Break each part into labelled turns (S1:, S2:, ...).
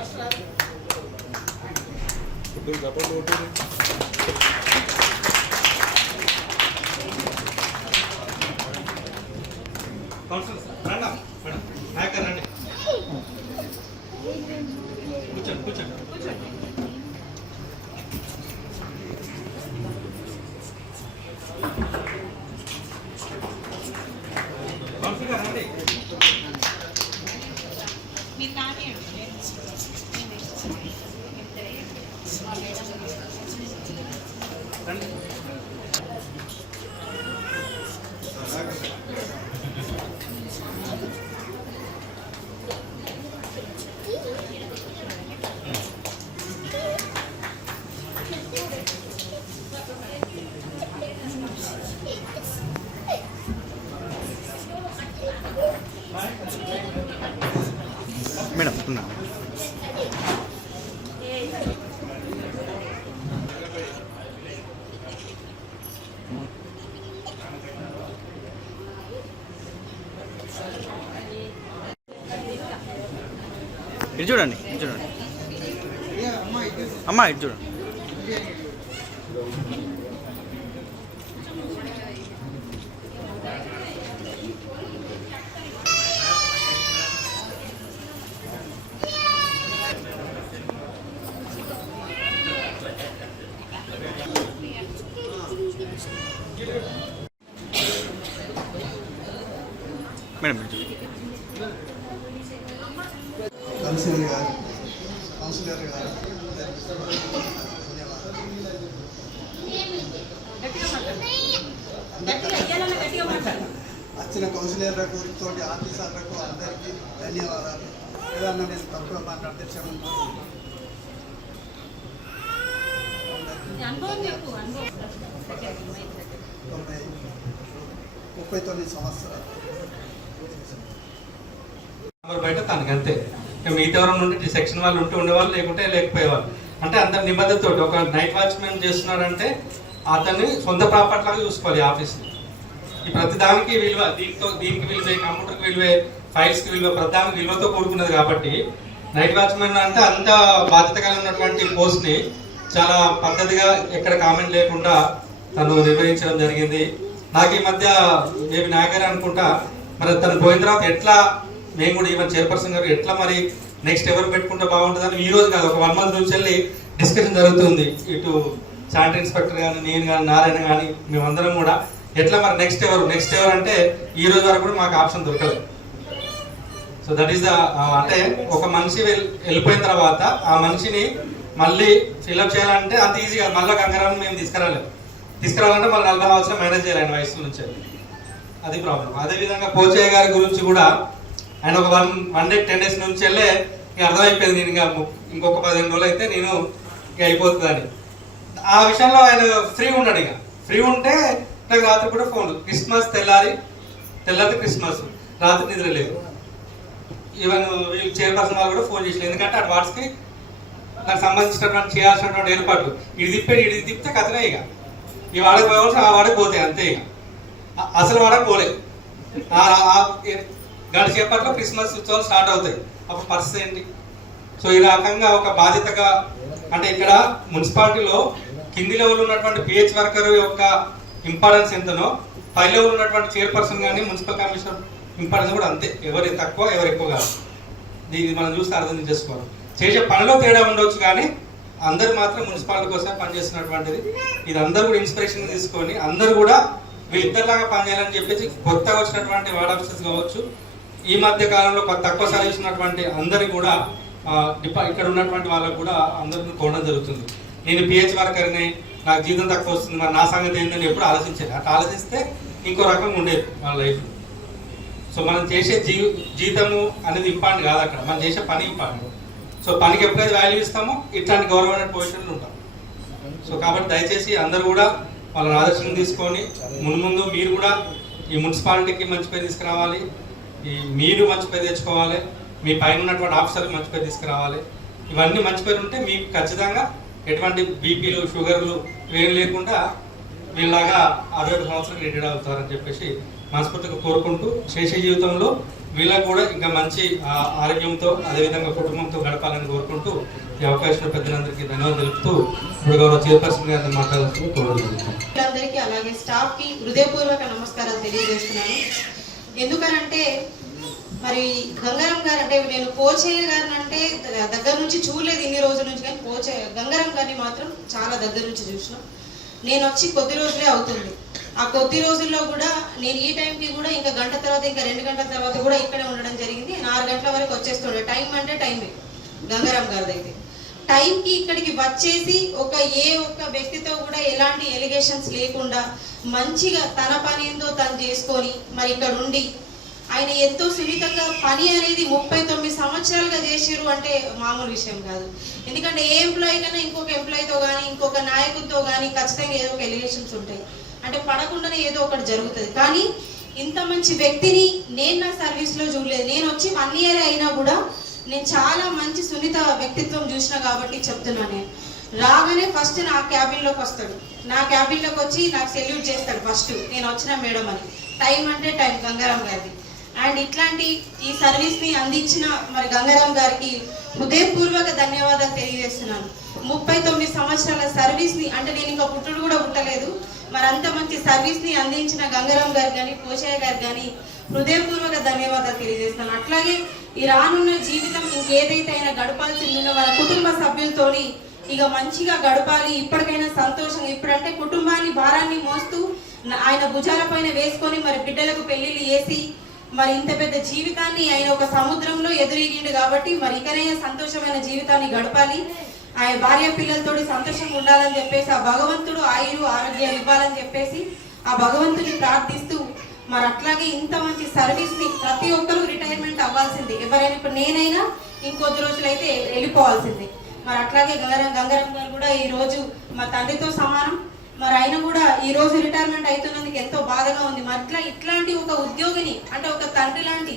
S1: Councillor కూర్చోండి కూర్చోండి.
S2: మీరు కానివ్వండి
S3: మేడం ఉన్నా ఇటు చూడండి ఇటు చూడండి. అమ్మా ఇటు చూడండి. మేడం ఇటు చూడండి
S4: కౌన్సిలర్ గారు కౌన్సిలర్ గారు వచ్చిన కౌన్సిలర్లకు తోటి ఆఫీసర్లకు అందరికీ ధన్యవాదాలు. ఏదన్నా నేను తప్పుగా మాట్లాడితే తొంభై ముప్పై తొమ్మిది సంవత్సరాలు.
S1: బయట తనకి అంతే ఇక మిగతా ఎవరు నుండి సెక్షన్ వాళ్ళు ఉంటూ ఉండేవాళ్ళు లేకుంటే లేకపోయేవాళ్ళు. అంటే అంత నిబద్ధతతో ఒక నైట్ వాచ్మెన్ చేస్తున్నాడంటే అతన్ని సొంత ప్రాపర్టీ లాగా చూసుకోవాలి ఆఫీస్ని ఈ ప్రతి దానికి విలువ దీంతో దీనికి విలువే కంప్యూటర్కి విలువే ఫైల్స్కి విలువ ప్రతి దానికి విలువతో కూడుకున్నది కాబట్టి నైట్ వాచ్మెన్ అంటే అంత బాధ్యత కలిగినటువంటి పోస్ట్ని చాలా పద్ధతిగా ఎక్కడ కామెంట్ లేకుండా తను నిర్వహించడం జరిగింది. నాకు ఈ మధ్య మేబీ నాగర్ అనుకుంటా మరి తను పోయిన తర్వాత ఎట్లా మేము కూడా ఈవెన్ చైర్పర్సన్ గారు ఎట్లా మరి నెక్స్ట్ ఎవరు పెట్టుకుంటే బాగుంటుందని ఈ రోజు కాదు ఒక వన్ మంత్ నుంచి వెళ్ళి డిస్కషన్ జరుగుతుంది. ఇటు శానిటరీ ఇన్స్పెక్టర్ కానీ నేను కానీ నారాయణ కానీ మేమందరం కూడా ఎట్లా మరి నెక్స్ట్ ఎవరు నెక్స్ట్ ఎవరు అంటే ఈ రోజు వరకు కూడా మాకు ఆప్షన్ దొరకలేదు సో దట్ ఈస్ ద అంటే ఒక మనిషి వెళ్ళి వెళ్ళిపోయిన తర్వాత ఆ మనిషిని మళ్ళీ ఫిల్అప్ చేయాలంటే అంత ఈజీగా మళ్ళీ కంగారం మేము తీసుకురాలేము తీసుకురావాలంటే మళ్ళీ నలభై సంవత్సరం మేనేజ్ చేయాలి ఆయన వయసు నుంచి. అది ప్రాబ్లం అదే విధంగా పోచయ్య గారి గురించి కూడా ఆయన ఒక one one day ten days నుంచి వెళ్ళే ఇక అర్థమైపోయింది నేను ఇంకా ఇంకొక పదిహేను రోజులు అయితే నేను ఇక అయిపోతుందని ఆ విషయంలో ఆయన ఫ్రీ ఉన్నాడు ఇక. ఫ్రీ ఉంటే నాకు రాత్రి కూడా ఫోన్ క్రిస్మస్ తెల్లారి తెల్లారి క్రిస్మస్. రాత్రి నిద్ర లేదు. ఈవెన్ వీళ్ళు చైర్పర్సన్ వాళ్ళు కూడా ఫోన్ చేసిన ఎందుకంటే అటు వాట్స్కి నాకు సంబంధించినటువంటి చేయాల్సినటువంటి ఏర్పాట్లు ఇది తిప్పాడు ఇది తిప్పితే కథనే ఇక. ఈ వాడకు పోవాల్సిన ఆ వాడకు పోతాయి అంతే ఇక. అసలు వాడకు పోలే. గడిచేపట్లో క్రిస్మస్ ఉత్సవాలు స్టార్ట్ అవుతాయి. అప్పుడు పరిస్థితి ఏంటి? సో ఈ రకంగా ఒక బాధ్యతగా అంటే ఇక్కడ మున్సిపాలిటీలో కింది లెవెల్ ఉన్నటువంటి పిహెచ్ వర్కర్ యొక్క ఇంపార్టెన్స్ ఎంతనో పై లెవెల్ ఉన్నటువంటి చైర్పర్సన్ కానీ మున్సిపల్ కమిషనర్ ఇంపార్టెన్స్ కూడా అంతే. ఎవరి తక్కువ ఎవరు ఎక్కువ కాదు. దీన్ని మనం చూస్తే అర్థం చేసుకోవాలి. చేసే పనిలో తేడా ఉండొచ్చు కానీ అందరు మాత్రం మున్సిపాలిటీ కోసం పనిచేస్తున్నటువంటిది. ఇది అందరూ కూడా ఇన్స్పిరేషన్ తీసుకొని అందరూ కూడా వీళ్ళిద్దరిలాగా పనిచేయాలని చెప్పేసి కొత్తగా వచ్చినటువంటి వార్డ్ ఆఫీసర్స్ కావచ్చు ఈ మధ్య కాలంలో కొత్త తక్కువ సర్వీస్ ఉన్నటువంటి అందరికి కూడా డిపా ఇక్కడ ఉన్నటువంటి వాళ్ళకు కూడా అందరికీ కోవడం జరుగుతుంది. నేను పిహెచ్ వర్కర్ని నాకు జీతం తక్కువ వస్తుంది మరి నా సంగతి ఏంటని ఎప్పుడు ఆలోచించాను అట్లా ఆలోచిస్తే ఇంకో రకంగా ఉండేది మన లైఫ్. సో మనం చేసే జీ జీతము అనేది ఇంపార్టెంట్ కాదు అక్కడ. మనం చేసే పని ఇంపార్టెంట్. సో పనికి ఎప్పుడైతే వాల్యూ ఇస్తామో ఇట్లాంటి గౌరవమైన పొజిషన్లు ఉంటాం. సో కాబట్టి దయచేసి అందరూ కూడా వాళ్ళని ఆదర్శం తీసుకొని ముందు ముందు మీరు కూడా ఈ మున్సిపాలిటీకి మంచి పేరు తీసుకురావాలి. మీరు మంచి పేరు తెచ్చుకోవాలి మీ పైన ఉన్నటువంటి ఆఫీసర్కి మంచి పేరు తీసుకురావాలి. ఇవన్నీ మంచి పేరు ఉంటే మీకు ఖచ్చితంగా ఎటువంటి బీపీలు షుగర్లు ఏం లేకుండా వీళ్ళలాగా అరవై ఐదు సంవత్సరాలు రిటైర్డ్ అవుతారని చెప్పేసి మనస్ఫూర్తిగా కోరుకుంటూ శేష జీవితంలో వీళ్ళకు కూడా ఇంకా మంచి ఆరోగ్యంతో అదేవిధంగా కుటుంబంతో గడపాలని కోరుకుంటూ ఈ అవకాశం పెద్దలందరికీ ధన్యవాదాలు తెలుపుతూ ఇప్పుడు గౌరవ చైర్పర్సన్ గారిని మాట్లాడాల్సింది కోరుకుంటున్నాను.
S5: అలాగే స్టాఫ్కి హృదయపూర్వక నమస్కారాలు తెలియజేస్తున్నాను. ఎందుకనంటే మరి గంగారం గారు అంటే నేను పోచయ్య గారిని అంటే దగ్గర నుంచి చూడలేదు ఇన్ని రోజుల నుంచి కానీ పోచయ్య గంగారం గారిని మాత్రం చాలా దగ్గర నుంచి చూసినాం. నేను వచ్చి కొద్ది రోజులే అవుతుంది. ఆ కొద్ది రోజుల్లో కూడా నేను ఈ టైంకి కూడా ఇంకా గంట తర్వాత ఇంకా రెండు గంటల తర్వాత కూడా ఇక్కడే ఉండడం జరిగింది. నాలుగు గంటల వరకు వచ్చేస్తుండే. టైం అంటే టైమే గంగారాం గారిది అయితే టైంకి ఇక్కడికి వచ్చేసి ఒక ఏ ఒక్క వ్యక్తితో కూడా ఎలాంటి ఎలిగేషన్స్ లేకుండా మంచిగా తన పని ఏందో తను చేసుకొని మరి ఇక్కడ ఉండి ఆయన ఎంతో సున్నితంగా పని అనేది ముప్పై తొమ్మిది సంవత్సరాలుగా చేసిర్రు అంటే మామూలు విషయం కాదు. ఎందుకంటే ఏ ఎంప్లాయీ కన్నా ఇంకొక ఎంప్లాయీతో కానీ ఇంకొక నాయకుడితో కానీ ఖచ్చితంగా ఏదో ఒక ఎలిగేషన్స్ ఉంటాయి. అంటే పడకుండానే ఏదో ఒకటి జరుగుతుంది. కానీ ఇంత మంచి వ్యక్తిని నేను నా సర్వీస్లో చూడలేదు. నేను వచ్చి వన్ ఇయర్ అయినా కూడా నేను చాలా మంచి సున్నిత వ్యక్తిత్వం చూసిన కాబట్టి చెప్తున్నాను నేను. రాగానే ఫస్ట్ నా క్యాబిన్లోకి వస్తాడు. నా క్యాబిన్లోకి వచ్చి నాకు సెల్యూట్ చేస్తాడు ఫస్ట్ నేను వచ్చిన మేడం అని. టైం అంటే టైం గంగారాం గారిది. అండ్ ఇట్లాంటి ఈ సర్వీస్ని అందించిన మరి గంగారాం గారికి హృదయపూర్వక ధన్యవాదాలు తెలియజేస్తున్నాను. ముప్పై తొమ్మిది సంవత్సరాల సర్వీస్ని అంటే నేను ఇంకా పుట్టుడు కూడా పుట్టలేదు. మరి అంత మంచి సర్వీస్ని అందించిన గంగారాం గారు కానీ పోషయ్య గారు కానీ హృదయపూర్వక ధన్యవాదాలు తెలియజేస్తున్నాను. అట్లాగే ఈ రానున్న జీవితం ఇంకేదైతే అయినా గడపాల్సింది ఉన్న వాళ్ళ కుటుంబ సభ్యులతోని ఇక మంచిగా గడపాలి ఇప్పటికైనా సంతోషంగా ఇప్పుడంటే కుటుంబాన్ని భారాన్ని మోస్తూ ఆయన భుజాల పైన వేసుకొని మరి బిడ్డలకు పెళ్ళిళ్ళు వేసి మరి ఇంత పెద్ద జీవితాన్ని ఆయన ఒక సముద్రంలో ఎదురీగిండు కాబట్టి మరి ఇకనైనా సంతోషమైన జీవితాన్ని గడపాలి. ఆయన భార్య పిల్లలతో సంతోషంగా ఉండాలని చెప్పేసి ఆ భగవంతుడు ఆయురు ఆరోగ్యాలు ఇవ్వాలని చెప్పేసి ఆ భగవంతుని ప్రార్థిస్తూ మరి అట్లాగే ఇంత మంచి సర్వీస్ని ప్రతి ఒక్కరు రిటైర్మెంట్ అవ్వాల్సింది. ఎవరైనా ఇప్పుడు నేనైనా ఇంకొద్ది రోజులైతే వెళ్ళిపోవాల్సింది. మరి అట్లాగే గంగారాం గంగారాం గారు కూడా ఈ రోజు మా తండ్రితో సమానం. మరి ఆయన కూడా ఈ రోజు రిటైర్మెంట్ అవుతున్నందుకు ఎంతో బాధగా ఉంది. మరి ఇట్లా ఇట్లాంటి ఒక ఉద్యోగిని అంటే ఒక తండ్రి లాంటి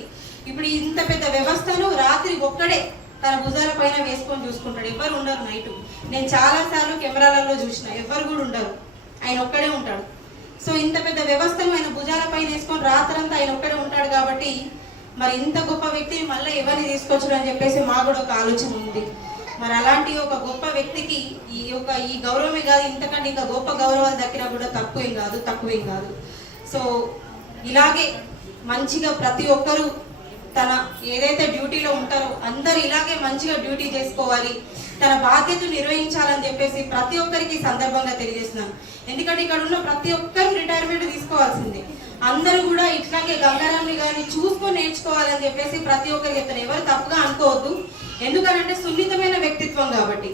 S5: ఇప్పుడు ఇంత పెద్ద వ్యవస్థను రాత్రి ఒక్కడే తన భుజాల పైన వేసుకొని చూసుకుంటాడు. ఎవరు ఉండరు నైట్. నేను చాలా సార్లు కెమెరాలలో చూసిన ఎవరు కూడా ఉండరు. ఆయన ఒక్కడే ఉంటాడు. సో ఇంత పెద్ద వ్యవస్థను ఆయన భుజాల పైన రాత్రంతా ఆయన ఒక్కడే ఉంటాడు కాబట్టి మరి ఇంత గొప్ప వ్యక్తి మళ్ళీ ఎవరిని తీసుకొచ్చారు అని చెప్పేసి మా కూడా ఒక ఆలోచన ఉంది. మరి అలాంటి ఒక గొప్ప వ్యక్తికి ఈ యొక్క ఈ గౌరవమే కాదు ఇంతకంటే ఇంకా గొప్ప గౌరవాలు దక్కినా కూడా తక్కువేం కాదు తక్కువేం కాదు. సో ఇలాగే మంచిగా ప్రతి ఒక్కరూ తన ఏదైతే డ్యూటీలో ఉంటారో అందరూ ఇలాగే మంచిగా డ్యూటీ చేసుకోవాలి తన బాధ్యత నిర్వహించాలని చెప్పేసి ప్రతి ఒక్కరికి సందర్భంగా తెలియజేస్తున్నాను. ఎందుకంటే ఇక్కడ ఉన్న ప్రతి ఒక్కరు రిటైర్మెంట్ తీసుకోవాల్సిందే. అందరూ కూడా ఇట్లాగే గంగారాంని గారిని చూసుకొని నేర్చుకోవాలని చెప్పేసి ప్రతి ఒక్కరికి చెప్తారు ఎవరు తప్పుగా అనుకోవద్దు. ఎందుకనంటే సున్నితమైన వ్యక్తిత్వం కాబట్టి.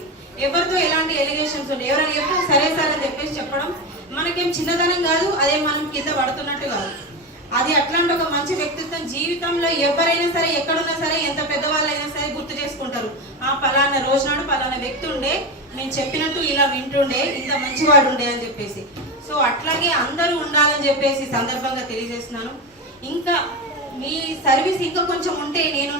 S5: ఎవరితో ఎలాంటి ఎలిగేషన్స్ ఉండే ఎవరైనా ఎప్పుడు సరే సరే అని చెప్పేసి చెప్పడం మనకేం చిన్నదనం కాదు అదే మనం కింద పడుతున్నట్టు కాదు. అది అట్లాంటి ఒక మంచి వ్యక్తిత్వం జీవితంలో ఎవరైనా సరే ఎక్కడున్నా సరే ఎంత పెద్దవాళ్ళైనా సరే గుర్తు చేసుకుంటారు. ఆ పలానా రోజు నాడు పలానా వ్యక్తి ఉండే నేను చెప్పినట్టు ఇలా వింటుండే ఇంత మంచివాడు ఉండే అని చెప్పేసి. సో అట్లాగే అందరూ ఉండాలని చెప్పేసి సందర్భంగా తెలియజేస్తున్నాను. ఇంకా మీ సర్వీస్ ఇంకా కొంచెం ఉంటే నేను